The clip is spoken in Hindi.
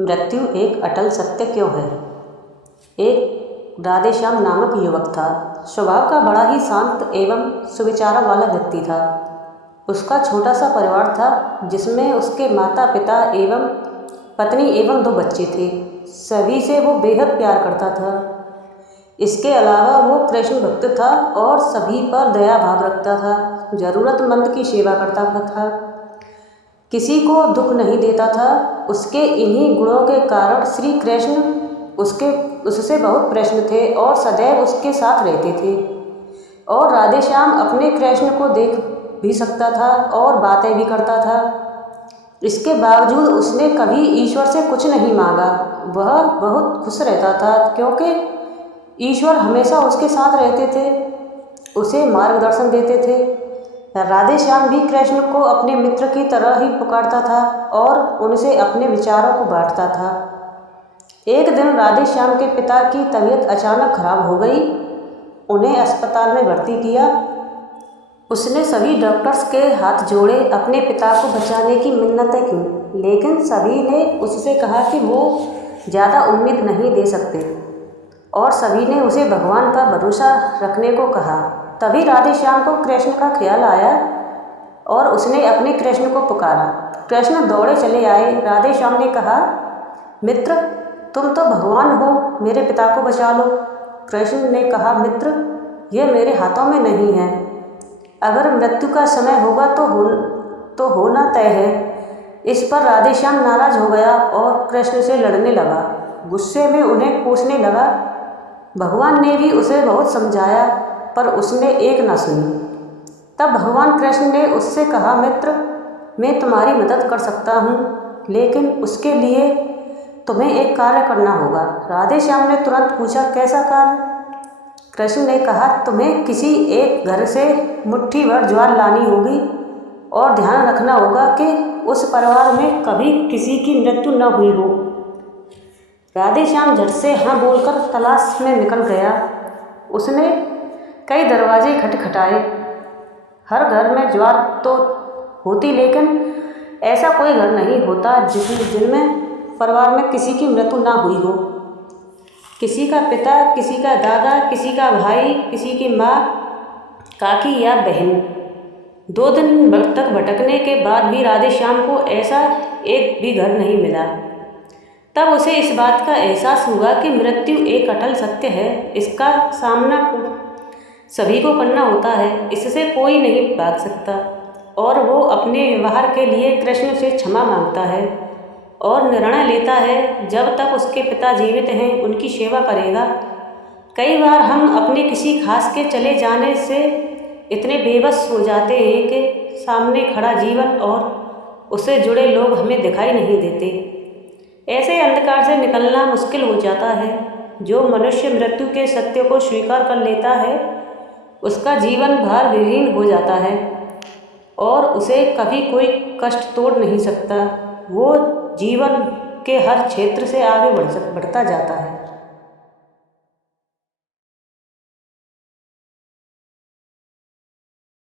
मृत्यु एक अटल सत्य क्यों है। एक राधेश्याम नामक युवक था। स्वभाव का बड़ा ही शांत एवं सुविचारों वाला व्यक्ति था। उसका छोटा सा परिवार था जिसमें उसके माता पिता एवं पत्नी एवं 2 बच्चे थे। सभी से वो बेहद प्यार करता था। इसके अलावा वो कृष्ण भक्त था और सभी पर दया भाव रखता था। ज़रूरतमंद की सेवा करता था, किसी को दुख नहीं देता था। उसके इन्हीं गुणों के कारण श्री कृष्ण उससे बहुत प्रसन्न थे और सदैव उसके साथ रहते थे। और राधेश्याम अपने कृष्ण को देख भी सकता था और बातें भी करता था। इसके बावजूद उसने कभी ईश्वर से कुछ नहीं मांगा। वह बहुत खुश रहता था क्योंकि ईश्वर हमेशा उसके साथ रहते थे, उसे मार्गदर्शन देते थे। राधेश्याम भी कृष्ण को अपने मित्र की तरह ही पुकारता था और उनसे अपने विचारों को बांटता था। एक दिन राधेश्याम के पिता की तबीयत अचानक खराब हो गई। उन्हें अस्पताल में भर्ती किया। उसने सभी डॉक्टर्स के हाथ जोड़े, अपने पिता को बचाने की मिन्नतें की, लेकिन सभी ने उससे कहा कि वो ज़्यादा उम्मीद नहीं दे सकते और सभी ने उसे भगवान पर भरोसा रखने को कहा। तभी राधेश्याम को कृष्ण का ख्याल आया और उसने अपने कृष्ण को पुकारा। कृष्ण दौड़े चले आए। राधेश्याम ने कहा, मित्र, तुम तो भगवान हो, मेरे पिता को बचा लो। कृष्ण ने कहा, मित्र, ये मेरे हाथों में नहीं है। अगर मृत्यु का समय होगा तो होना तय है। इस पर राधेश्याम नाराज हो गया और कृष्ण से लड़ने लगा। गुस्से में उन्हें कोसने लगा। भगवान ने भी उसे बहुत समझाया पर उसने एक न सुनी। तब भगवान कृष्ण ने उससे कहा, मित्र, मैं तुम्हारी मदद कर सकता हूँ, लेकिन उसके लिए तुम्हें एक कार्य करना होगा। राधेश्याम ने तुरंत पूछा, कैसा कार्य? कृष्ण ने कहा, तुम्हें किसी एक घर से मुट्ठी भर ज्वार लानी होगी और ध्यान रखना होगा कि उस परिवार में कभी किसी की मृत्यु न हुई हो। राधेश्याम झट से हाँ बोलकर तलाश में निकल गया। उसने कई दरवाजे खटखटाए। हर घर में ज्वार तो होती, लेकिन ऐसा कोई घर नहीं होता जिनमें परिवार में किसी की मृत्यु ना हुई हो। किसी का पिता, किसी का दादा, किसी का भाई, किसी की माँ, काकी या बहन। 2 दिन तक भटकने के बाद भी राधेश्याम को ऐसा एक भी घर नहीं मिला। तब उसे इस बात का एहसास हुआ कि मृत्यु एक अटल सत्य है। इसका सामना सभी को करना होता है, इससे कोई नहीं भाग सकता। और वो अपने व्यवहार के लिए कृष्ण से क्षमा मांगता है और निर्णय लेता है जब तक उसके पिता जीवित हैं उनकी सेवा करेगा। कई बार हम अपने किसी खास के चले जाने से इतने बेबस हो जाते हैं कि सामने खड़ा जीवन और उससे जुड़े लोग हमें दिखाई नहीं देते। ऐसे अंधकार से निकलना मुश्किल हो जाता है। जो मनुष्य मृत्यु के सत्य को स्वीकार कर लेता है उसका जीवन भार विहीन हो जाता है और उसे कभी कोई कष्ट तोड़ नहीं सकता। वो जीवन के हर क्षेत्र से आगे बढ़ता जाता है।